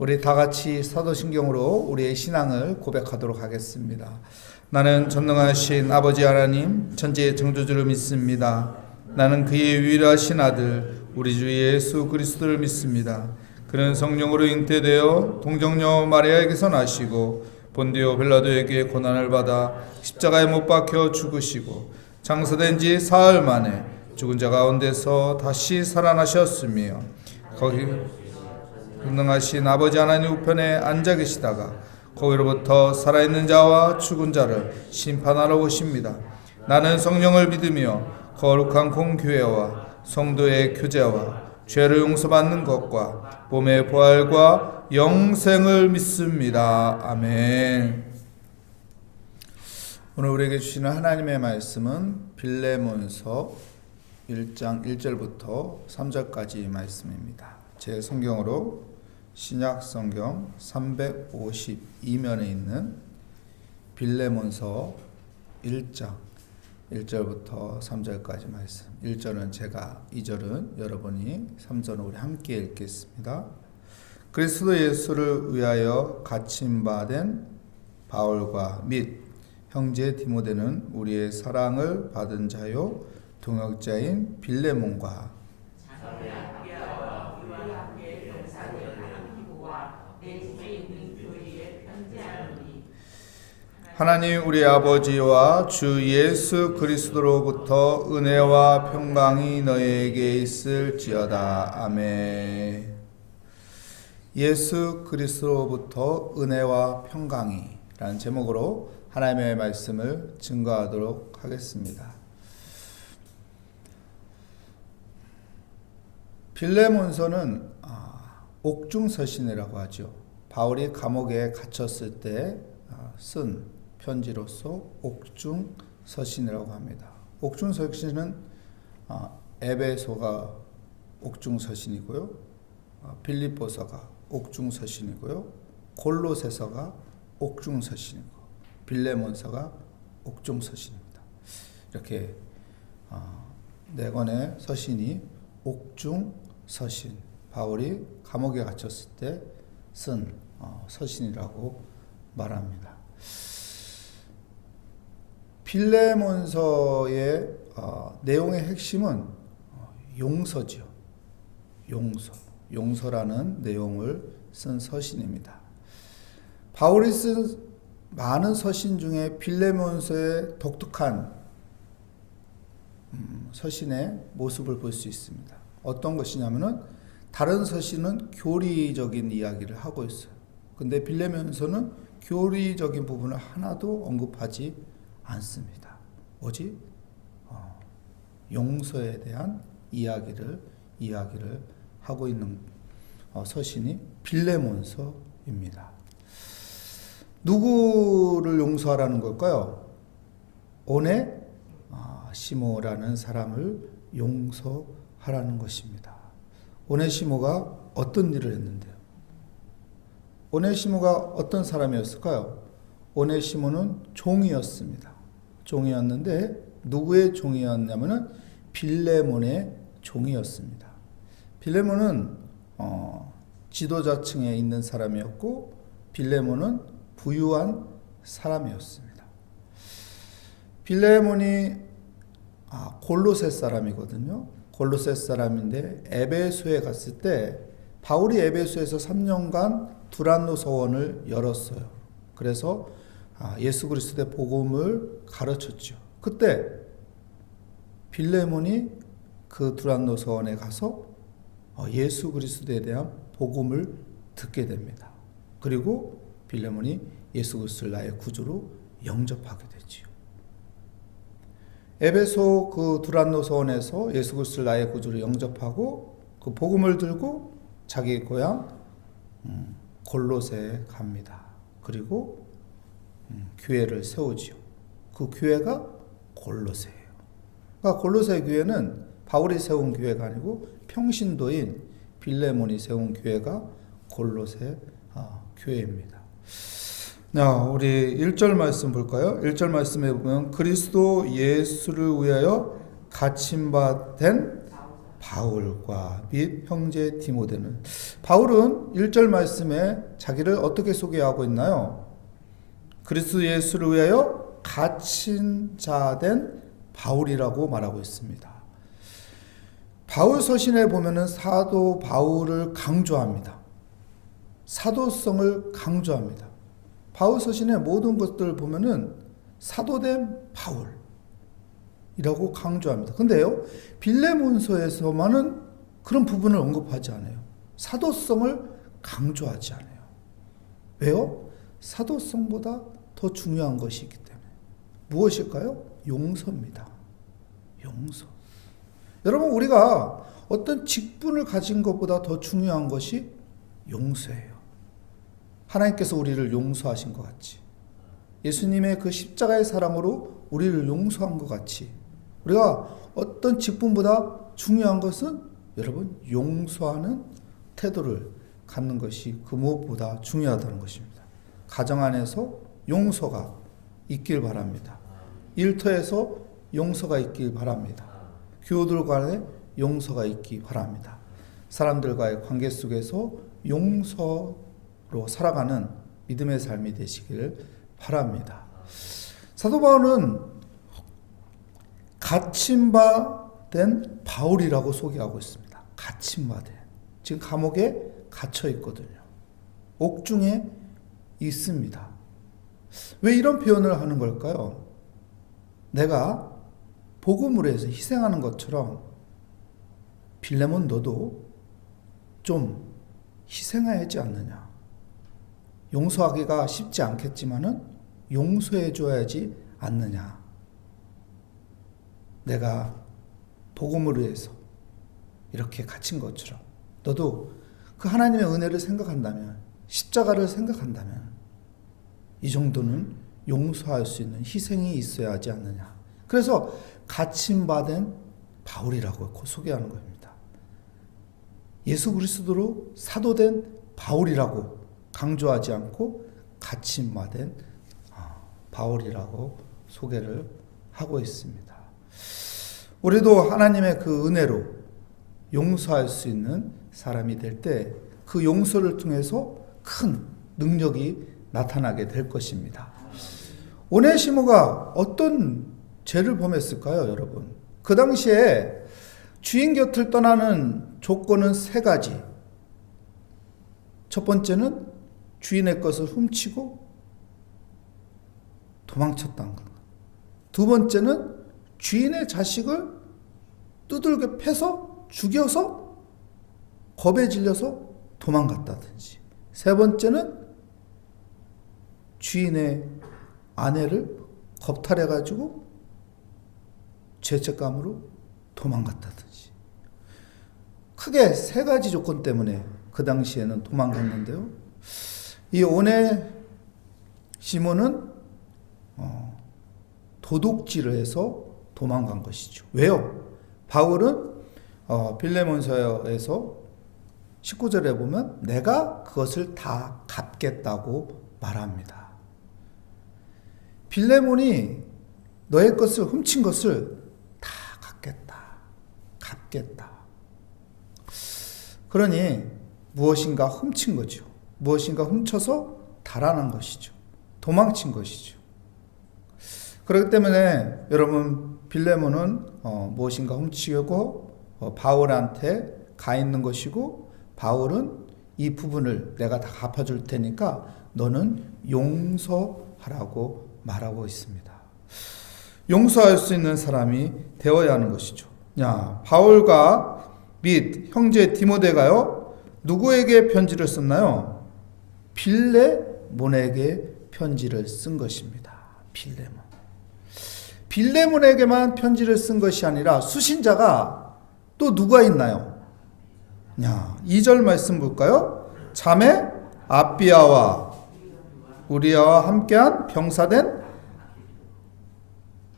우리 다 같이 사도신경으로 우리의 신앙을 고백하도록 하겠습니다. 나는 전능하신 아버지 하나님 천지의 창조주를 믿습니다. 나는 그의 유일하신 아들 우리 주 예수 그리스도를 믿습니다. 그는 성령으로 잉태되어 동정녀 마리아에게서 나시고 본디오 빌라도에게 고난을 받아 십자가에 못 박혀 죽으시고 장사된 지 사흘 만에 죽은 자 가운데서 다시 살아나셨으며 거기 전능하신 아버지 하나님 우편에 앉아 계시다가 거기로부터 살아있는 자와 죽은 자를 심판하러 오십니다. 나는 성령을 믿으며 거룩한 공교회와 성도의 교제와 죄를 용서받는 것과 몸의 부활과 영생을 믿습니다. 아멘. 오늘 우리에게 주시는 하나님의 말씀은 빌레몬서 1장 1절부터 3절까지 말씀입니다. 제 성경으로 신약 성경 352면에 있는 빌레몬서 1장 1절부터 3절까지 말씀. 1절은 제가, 2절은 여러분이, 3절은 우리 함께 읽겠습니다. 그리스도 예수를 위하여 갇힌바된 바울과 및 형제 디모데는 우리의 사랑을 받은 자요 동역자인 빌레몬과 하나님 우리 아버지와 주 예수 그리스도로부터 은혜와 평강이 너희에게 있을지어다. 아멘. 예수 그리스도로부터 은혜와 평강이 라는 제목으로 하나님의 말씀을 증거하도록 하겠습니다. 빌레몬서는 옥중서신이라고 하죠. 바울이 감옥에 갇혔을 때 쓴 편지로서 옥중서신이라고 합니다. 옥중서신은 에베소가 옥중서신이고요, 빌립보서가 옥중서신이고요, 골로새서가 옥중서신이고 빌레몬서가 옥중서신입니다. 이렇게 네 권의 서신이 옥중서신, 바울이 감옥에 갇혔을 때 쓴 서신이라고 말합니다. 빌레몬서의 내용의 핵심은 용서죠. 용서라는 내용을 쓴 서신입니다. 바울이 쓴 많은 서신 중에 빌레몬서의 독특한 서신의 모습을 볼 수 있습니다. 어떤 것이냐면은 다른 서신은 교리적인 이야기를 하고 있어요. 근데 빌레몬서는 교리적인 부분을 하나도 언급하지 않습니다. 오직 용서에 대한 이야기를 하고 있는 서신이 빌레몬서입니다. 누구를 용서하라는 걸까요? 오네시모라는 사람을 용서하라는 것입니다. 오네시모가 어떤 일을 했는데요? 오네시모가 어떤 사람이었을까요? 오네시모는 종이었습니다. 종이었는데 누구의 종이었냐면은 빌레몬의 종이었습니다. 빌레몬은 지도자층에 있는 사람이었고 빌레몬은 부유한 사람이었습니다. 빌레몬이 골로새 사람이거든요. 골로새 사람인데 에베소에 갔을 때 바울이 에베소에서 3년간 두란노 서원을 열었어요. 그래서 예수 그리스도의 복음을 가르쳤죠. 그때 빌레몬이 그 두란노 서원에 가서 예수 그리스도에 대한 복음을 듣게 됩니다. 그리고 빌레몬이 예수 그리스도를 나의 구주로 영접하게 되지요. 에베소 그 두란노 서원에서 예수 그리스도를 나의 구주로 영접하고 그 복음을 들고 자기 고향 골로새에 갑니다. 그리고 교회를 세우지요. 그 교회가 골로새예요. 그러니까 골로새 교회는 바울이 세운 교회가 아니고 평신도인 빌레몬이 세운 교회가 골로새 교회입니다. 우리 1절 말씀 볼까요? 1절 말씀에 보면 그리스도 예수를 위하여 갇힌 바 된 바울과 및 형제 디모데는, 바울은 1절 말씀에 자기를 어떻게 소개하고 있나요? 그리스도 예수를 위하여 갇힌 자 된 바울이라고 말하고 있습니다. 바울 서신에 보면은 사도 바울을 강조합니다. 사도성을 강조합니다. 바울 서신의 모든 것들을 보면은 사도된 바울이라고 강조합니다. 근데요, 빌레몬서에서만은 그런 부분을 언급하지 않아요. 사도성을 강조하지 않아요. 왜요? 사도성보다 더 중요한 것이 있기 때문에. 무엇일까요? 용서입니다. 용서. 여러분, 우리가 어떤 직분을 가진 것보다 더 중요한 것이 용서예요. 하나님께서 우리를 용서하신 것 같이, 예수님의 그 십자가의 사랑으로 우리를 용서한 것 같이, 우리가 어떤 직분보다 중요한 것은 여러분, 용서하는 태도를 갖는 것이 그 무엇보다 중요하다는 것입니다. 가정 안에서 용서가 있길 바랍니다. 일터에서 용서가 있길 바랍니다. 교우들 간에 용서가 있기 바랍니다. 사람들과의 관계 속에서 용서로 살아가는 믿음의 삶이 되시길 바랍니다. 사도 바울은 갇힌 바 된 바울이라고 소개하고 있습니다. 갇힌 바 된. 지금 감옥에 갇혀 있거든요. 옥중에 있습니다. 왜 이런 표현을 하는 걸까요? 내가 복음을 위해서 희생하는 것처럼 빌레몬 너도 좀 희생해야 하지 않느냐. 용서하기가 쉽지 않겠지만은 용서해 줘야지 않느냐. 내가 복음을 위해서 이렇게 갇힌 것처럼 너도 그 하나님의 은혜를 생각한다면, 십자가를 생각한다면 이 정도는 용서할 수 있는 희생이 있어야 하지 않느냐. 그래서 갇힌 바 된 바울이라고 소개하는 겁니다. 예수 그리스도로 사도된 바울이라고 강조하지 않고 갇힌 바 된 바울이라고 소개를 하고 있습니다. 우리도 하나님의 그 은혜로 용서할 수 있는 사람이 될 때 그 용서를 통해서 큰 능력이 나타나게 될 것입니다. 오네시모가 어떤 죄를 범했을까요, 여러분? 그 당시에 주인 곁을 떠나는 조건은 3가지. 첫 번째는 주인의 것을 훔치고 도망쳤다는 것. 두 번째는 주인의 자식을 두들겨 패서 죽여서 겁에 질려서 도망갔다든지. 세 번째는 주인의 아내를 겁탈해가지고 죄책감으로 도망갔다든지. 크게 3가지 조건 때문에 그 당시에는 도망갔는데요. 이 오네시모는 도둑질을 해서 도망간 것이죠. 왜요? 바울은 빌레몬서에서 19절에 보면 내가 그것을 다 갚겠다고 말합니다. 빌레몬이 너의 것을 훔친 것을 다 갚겠다. 그러니 무엇인가 훔친 거죠. 무엇인가 훔쳐서 달아난 것이죠. 도망친 것이죠. 그렇기 때문에 여러분, 빌레몬은 무엇인가 훔치고 바울한테 가 있는 것이고, 바울은 이 부분을 내가 다 갚아줄 테니까 너는 용서하라고 말하고 있습니다. 용서할 수 있는 사람이 되어야 하는 것이죠. 바울과 및 형제 디모데가요, 누구에게 편지를 썼나요? 빌레몬에게 편지를 쓴 것입니다. 빌레몬에게만 편지를 쓴 것이 아니라 수신자가 또 누가 있나요? 2절 말씀 볼까요? 자매 아비아와 우리아와 함께한 병사된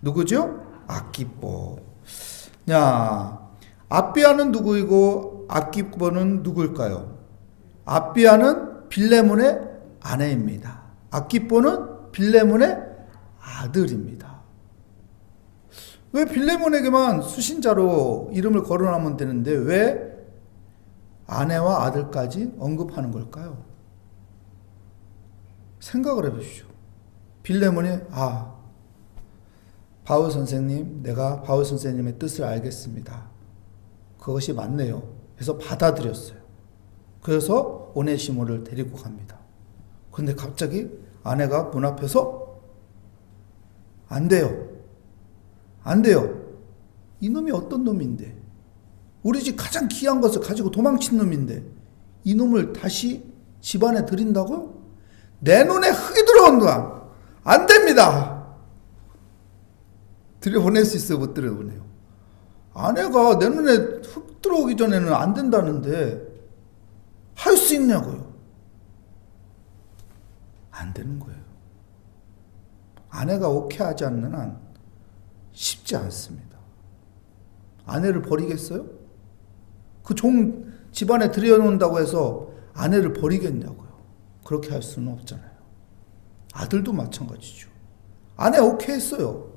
누구죠? 아키뽀. 아비아는 누구이고 아키뽀는 누구일까요? 아비아는 빌레몬의 아내입니다. 아키뽀는 빌레몬의 아들입니다. 왜 빌레몬에게만 수신자로 이름을 거론하면 되는데 왜 아내와 아들까지 언급하는 걸까요? 생각을 해보시죠. 빌레몬이 바울 선생님, 내가 바울 선생님의 뜻을 알겠습니다. 그것이 맞네요. 그래서 받아들였어요. 그래서 오네시모를 데리고 갑니다. 그런데 갑자기 아내가 문 앞에서 안 돼요. 이놈이 어떤 놈인데, 우리 집 가장 귀한 것을 가지고 도망친 놈인데 이놈을 다시 집안에 들인다고요? 내 눈에 흙이 들어온 거야. 안 됩니다. 들여보낼 수 있어요? 못 들여보내요? 아내가 내 눈에 흙 들어오기 전에는 안 된다는데 할 수 있냐고요? 안 되는 거예요. 아내가 오케이 하지 않는 한 쉽지 않습니다. 아내를 버리겠어요? 그 종 집안에 들여놓는다고 해서 아내를 버리겠냐고요? 그렇게 할 수는 없잖아요. 아들도 마찬가지죠. 아내 오케이 했어요.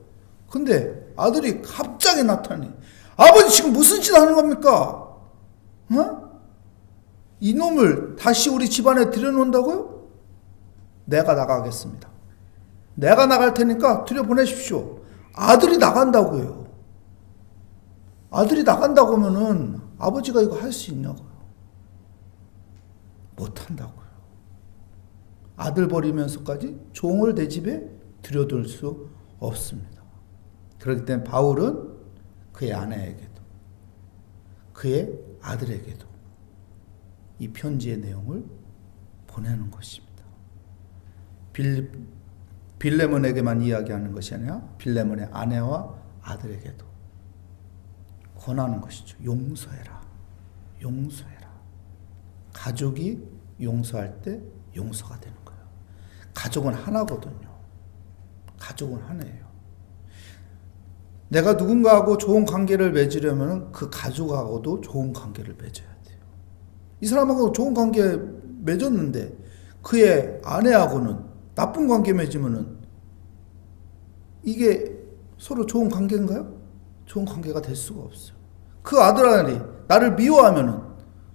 근데 아들이 갑자기 나타나니, 아버지 지금 무슨 짓 하는 겁니까? 이놈을 다시 우리 집안에 들여놓는다고요? 내가 나가겠습니다. 내가 나갈 테니까 들여보내십시오. 아들이 나간다고요. 아들이 나간다고 하면은 아버지가 이거 할 수 있냐고요? 못한다고요. 아들 버리면서까지 종을 내 집에 들여둘 수 없습니다. 그렇기 때문에 바울은 그의 아내에게도 그의 아들에게도 이 편지의 내용을 보내는 것입니다. 빌레몬에게만 이야기하는 것이 아니라 빌레몬의 아내와 아들에게도 권하는 것이죠. 용서해라. 가족이 용서할 때 용서가 되는 거예요. 가족은 하나거든요. 가족은 하나예요. 내가 누군가하고 좋은 관계를 맺으려면 그 가족하고도 좋은 관계를 맺어야 돼요. 이 사람하고 좋은 관계 맺었는데 그의 아내하고는 나쁜 관계 맺으면은 이게 서로 좋은 관계인가요? 좋은 관계가 될 수가 없어요. 그 아들이 나를 미워하면은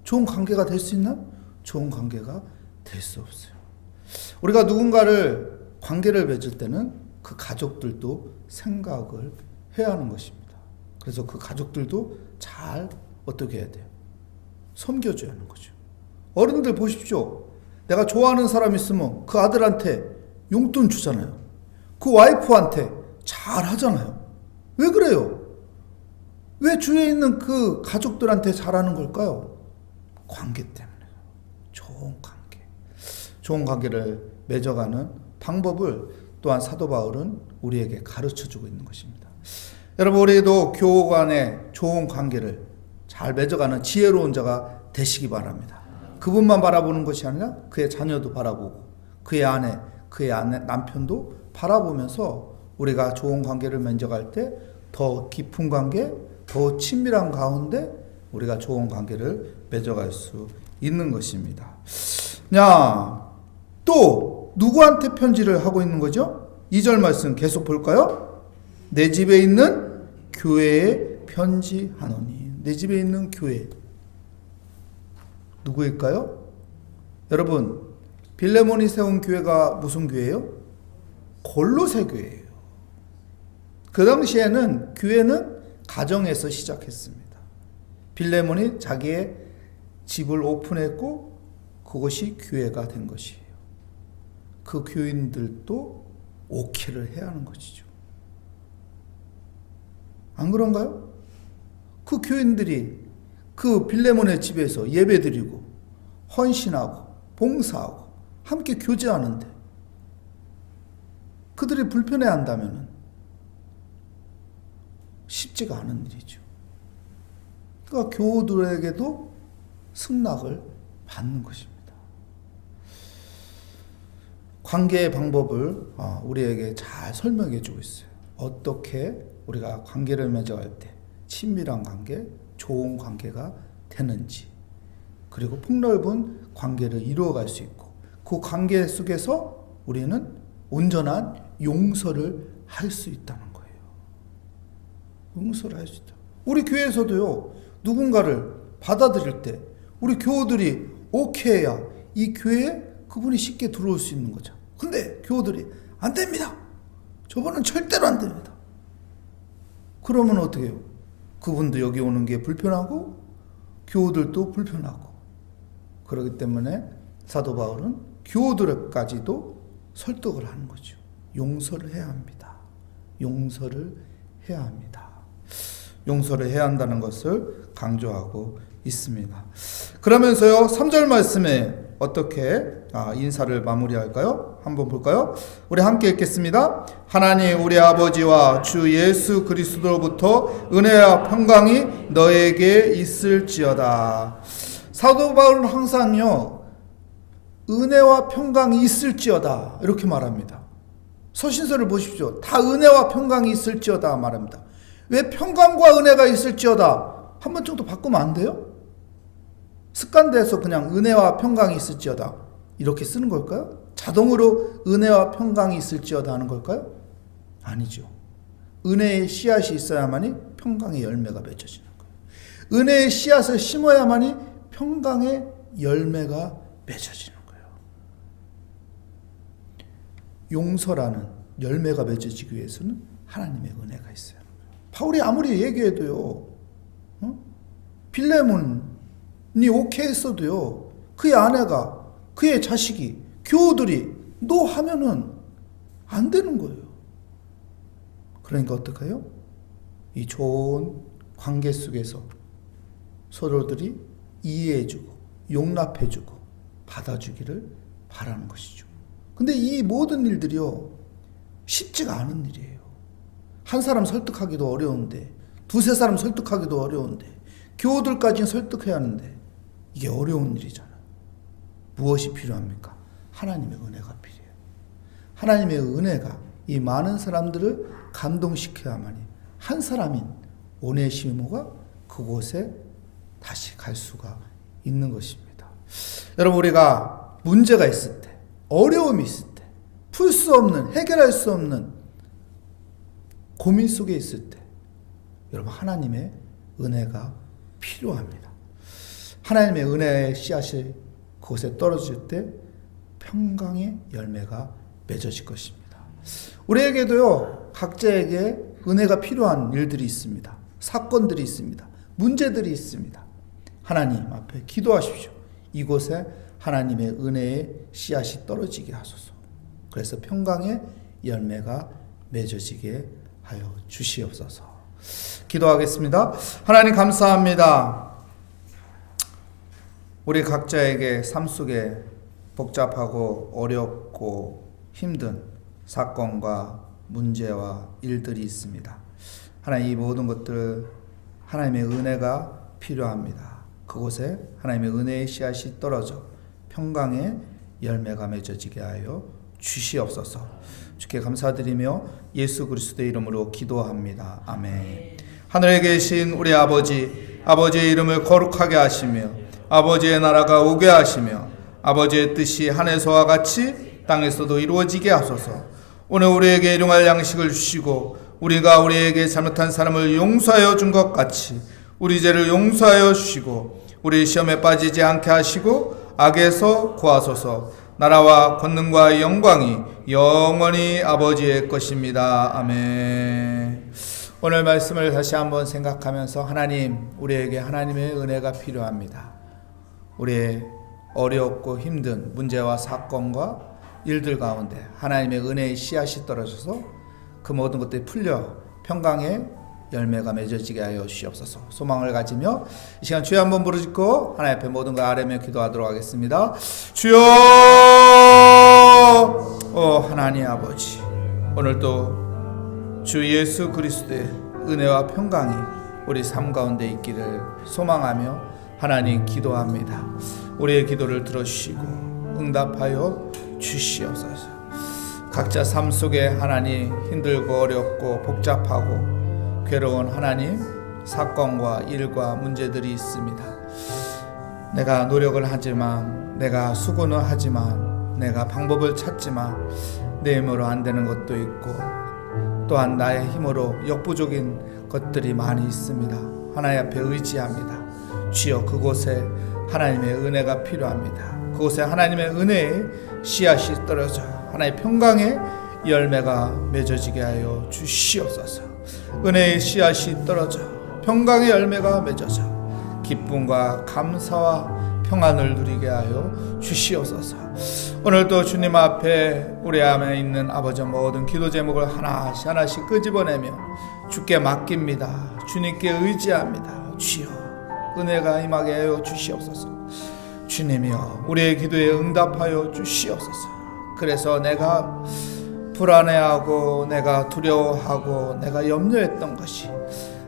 좋은 관계가 될 수 있나? 좋은 관계가 될 수 없어요. 우리가 누군가를 관계를 맺을 때는 그 가족들도 생각을 해야 하는 것입니다. 그래서 그 가족들도 잘 어떻게 해야 돼요? 섬겨줘야 하는 거죠. 어른들 보십시오. 내가 좋아하는 사람 있으면 그 아들한테 용돈 주잖아요. 그 와이프한테 잘 하잖아요. 왜 그래요? 왜 주위에 있는 그 가족들한테 잘하는 걸까요? 관계 때문에요. 좋은 관계를 맺어가는 방법을 또한 사도 바울은 우리에게 가르쳐주고 있는 것입니다. 여러분, 우리도 교우 간의 좋은 관계를 잘 맺어가는 지혜로운 자가 되시기 바랍니다. 그분만 바라보는 것이 아니라 그의 자녀도 바라보고 그의 아내 남편도 바라보면서 우리가 좋은 관계를 맺어갈 때 더 깊은 관계, 더 친밀한 가운데 우리가 좋은 관계를 맺어갈 수 있는 것입니다. 또 누구한테 편지를 하고 있는 거죠? 2절 말씀 계속 볼까요? 내 집에 있는 교회에 편지하노니. 내 집에 있는 교회 누구일까요? 여러분, 빌레몬이 세운 교회가 무슨 교회예요? 골로새 교회예요. 그 당시에는 교회는 가정에서 시작했습니다. 빌레몬이 자기의 집을 오픈했고 그것이 교회가 된 것이에요. 그 교인들도 오케이를 해야 하는 것이죠. 안 그런가요? 그 교인들이 그 빌레몬의 집에서 예배드리고 헌신하고 봉사하고 함께 교제하는데 그들이 불편해한다면 쉽지가 않은 일이죠. 그러니까 교우들에게도 승낙을 받는 것입니다. 관계의 방법을 우리에게 잘 설명해 주고 있어요. 어떻게 우리가 관계를 맺어갈 때 친밀한 관계, 좋은 관계가 되는지, 그리고 폭넓은 관계를 이루어갈 수 있고 그 관계 속에서 우리는 온전한 용서를 할 수 있다는 거예요. 용서를 할 수 있다. 우리 교회에서도요, 누군가를 받아들일 때 우리 교우들이 오케이 해야 이 교회에 그분이 쉽게 들어올 수 있는 거죠. 근데 교우들이 안 됩니다, 저분은 절대로 안 됩니다, 그러면 어떻게 해요? 그분도 여기 오는 게 불편하고 교우들도 불편하고. 그렇기 때문에 사도 바울은 교우들까지도 설득을 하는 거죠. 용서를 해야 합니다. 용서를 해야 합니다. 용서를 해야 한다는 것을 강조하고 있습니다. 그러면서요, 3절 말씀에 어떻게 인사를 마무리할까요? 한번 볼까요? 우리 함께 읽겠습니다. 하나님 우리 아버지와 주 예수 그리스도로부터 은혜와 평강이 너에게 있을지어다. 사도 바울은 항상요, 은혜와 평강이 있을지어다 이렇게 말합니다. 서신서를 보십시오. 다 은혜와 평강이 있을지어다 말합니다. 왜 평강과 은혜가 있을지어다 한 번 정도 바꾸면 안 돼요? 습관돼서 그냥 은혜와 평강이 있을지어다 이렇게 쓰는 걸까요? 자동으로 은혜와 평강이 있을지어다 하는 걸까요? 아니죠. 은혜의 씨앗이 있어야만이 평강의 열매가 맺어지는 거예요. 은혜의 씨앗을 심어야만이 평강의 열매가 맺어지는 거예요. 용서라는 열매가 맺어지기 위해서는 하나님의 은혜가 있어요. 바울이 아무리 얘기해도요, 빌레몬이 오케이 했어도요, 그의 아내가, 그의 자식이, 교우들이 너 하면은 안 되는 거예요. 그러니까 어떡해요? 이 좋은 관계 속에서 서로들이 이해해주고 용납해주고 받아주기를 바라는 것이죠. 근데 이 모든 일들이요, 쉽지가 않은 일이에요. 한 사람 설득하기도 어려운데, 두세 사람 설득하기도 어려운데, 교우들까지는 설득해야 하는데 이게 어려운 일이잖아요. 무엇이 필요합니까? 하나님의 은혜가 필요해요. 하나님의 은혜가 이 많은 사람들을 감동시켜야만이 한 사람인 오네시모가 그곳에 다시 갈 수가 있는 것입니다. 여러분, 우리가 문제가 있을 때, 어려움이 있을 때, 풀 수 없는, 해결할 수 없는 고민 속에 있을 때, 여러분, 하나님의 은혜가 필요합니다. 하나님의 은혜의 씨앗이 그곳에 떨어질 때 평강의 열매가 맺어질 것입니다. 우리에게도요, 각자에게 은혜가 필요한 일들이 있습니다. 사건들이 있습니다. 문제들이 있습니다. 하나님 앞에 기도하십시오. 이곳에 하나님의 은혜의 씨앗이 떨어지게 하소서. 그래서 평강의 열매가 맺어지게 하여 주시옵소서. 기도하겠습니다. 하나님 감사합니다. 우리 각자에게 삶 속에 복잡하고 어렵고 힘든 사건과 문제와 일들이 있습니다. 하나님, 이 모든 것들 하나님의 은혜가 필요합니다. 그곳에 하나님의 은혜의 씨앗이 떨어져 평강의 열매가 맺어지게 하여 주시옵소서. 주께 감사드리며 예수 그리스도의 이름으로 기도합니다. 아멘. 하늘에 계신 우리 아버지, 아버지의 이름을 거룩하게 하시며 아버지의 나라가 오게 하시며 아버지의 뜻이 하늘에서와 같이 땅에서도 이루어지게 하소서. 오늘 우리에게 일용할 양식을 주시고 우리가 우리에게 잘못한 사람을 용서하여 준 것 같이 우리 죄를 용서하여 주시고 우리 시험에 빠지지 않게 하시고 악에서 구하소서. 나라와 권능과 영광이 영원히 아버지의 것입니다. 아멘. 오늘 말씀을 다시 한번 생각하면서 하나님, 우리에게 하나님의 은혜가 필요합니다. 우리의 어렵고 힘든 문제와 사건과 일들 가운데 하나님의 은혜의 씨앗이 떨어져서 그 모든 것들이 풀려 평강의 열매가 맺어지게 하여 주시옵소서. 소망을 가지며 이 시간 주여 한번 부르짖고 하나님 앞에 모든 걸 아뢰며 기도하도록 하겠습니다. 주여, 하나님 아버지, 오늘도 주 예수 그리스도의 은혜와 평강이 우리 삶 가운데 있기를 소망하며 하나님 기도합니다. 우리의 기도를 들어주시고 응답하여 주시옵소서. 각자 삶 속에 하나님 힘들고 어렵고 복잡하고 괴로운 하나님 사건과 일과 문제들이 있습니다. 내가 노력을 하지만, 내가 수고는 하지만, 내가 방법을 찾지만 내 힘으로 안 되는 것도 있고, 또한 나의 힘으로 역부족인 것들이 많이 있습니다. 하나님 앞에 의지합니다. 주여, 그곳에 하나님의 은혜가 필요합니다. 그곳에 하나님의 은혜의 씨앗이 떨어져 하나님의 평강의 열매가 맺어지게 하여 주시옵소서. 은혜의 씨앗이 떨어져 평강의 열매가 맺어져 기쁨과 감사와 평안을 누리게 하여 주시옵소서. 오늘도 주님 앞에 우리 안에 있는 아버지 모든 기도 제목을 하나씩 하나씩 끄집어내며 주께 맡깁니다. 주님께 의지합니다. 주여, 은혜가 임하게 하여 주시옵소서. 주님이여, 우리의 기도에 응답하여 주시옵소서. 그래서 내가 불안해하고 내가 두려워하고 내가 염려했던 것이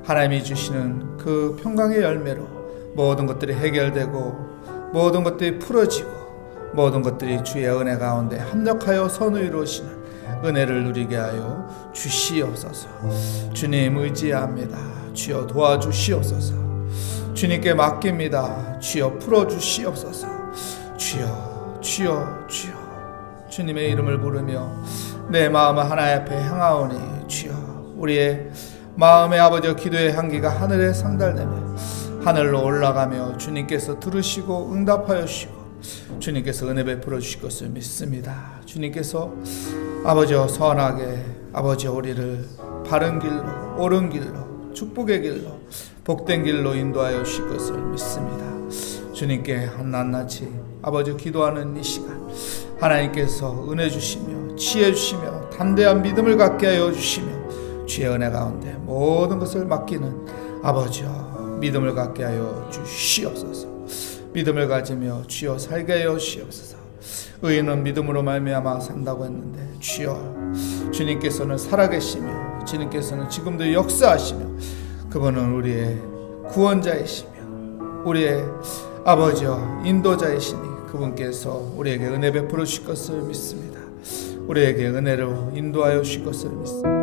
하나님이 주시는 그 평강의 열매로 모든 것들이 해결되고 모든 것들이 풀어지고 모든 것들이 주의 은혜 가운데 합력하여 선을 이루시는 은혜를 누리게 하여 주시옵소서. 주님 의지합니다. 주여, 도와주시옵소서. 주님께 맡깁니다. 주여, 풀어주시옵소서. 주여, 주여, 주여. 주님의 이름을 부르며 내 마음을 하나님 앞에 향하오니 주여, 우리의 마음의 아버지 기도의 향기가 하늘에 상달되며 하늘로 올라가며 주님께서 들으시고 응답하여 주시고 주님께서 은혜 베풀어 주실 것을 믿습니다. 주님께서 아버지 선하게 아버지 우리를 바른 길로, 옳은 길로, 축복의 길로, 복된 길로 인도하여 주실 것을 믿습니다. 주님께 한낱낱이 아버지 기도하는 이 시간 하나님께서 은혜 주시며 지혜 주시며 담대한 믿음을 갖게 하여 주시며 주의 은혜 가운데 모든 것을 맡기는 아버지여, 믿음을 갖게 하여 주시옵소서. 믿음을 가지며 주여 살게 하여 주시옵소서. 의인은 믿음으로 말미암아 산다고 했는데 주여, 주님께서는 살아계시며 주님께서는 지금도 역사하시며 그분은 우리의 구원자이시며 우리의 아버지여 인도자이시니 그분께서 우리에게 은혜 베풀어 주실 것을 믿습니다. 우리에게 은혜로 인도하여 주실 것을 믿습니다.